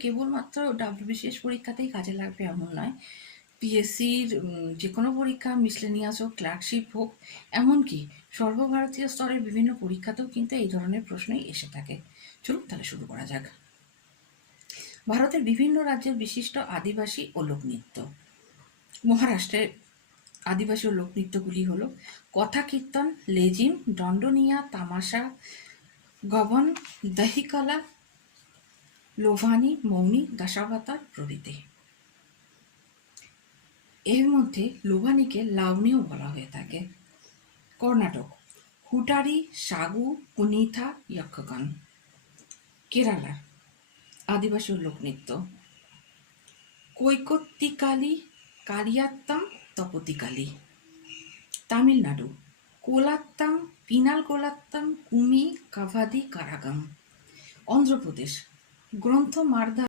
কেবলমাত্র WBCS পরীক্ষাতেই কাজে লাগবে এমন নয়। পিএসসির যে কোনো পরীক্ষা, মিসলেনিয়াস হোক, ক্লার্কশিপ হোক, এমনকি সর্বভারতীয় স্তরের বিভিন্ন পরীক্ষাতেও কিন্তু এই ধরনের প্রশ্নই এসে থাকে। চলুন তাহলে শুরু করা যাক। ভারতের বিভিন্ন রাজ্যের বিশিষ্ট আদিবাসী ও লোকনৃত্য। মহারাষ্ট্রের আদিবাসী ও লোকনৃত্যগুলি হলো কথা কীর্তন, লেজিম, দণ্ডনিয়া, তামাশা, গবন, দহিকলা, লোভানি, মৌনি, দশাবতার প্রভৃতি। এর মধ্যে লোভানিকে লাউনিও বলা হয়ে থাকে। কর্ণাটক হুটারি, সাগু, কুনিথা, যক্ষগান। কেরালা আদিবাসী লোকনৃত্য কৈকত্তিকালি, কালিয়াত্তম, তপতিকালি। তামিলনাড়ু কোলাত্তম, পিনাল কোলাত্তম, কুমি, কাভাদি, কারাগাম। অন্ধ্রপ্রদেশ গ্রন্থ মার্দা,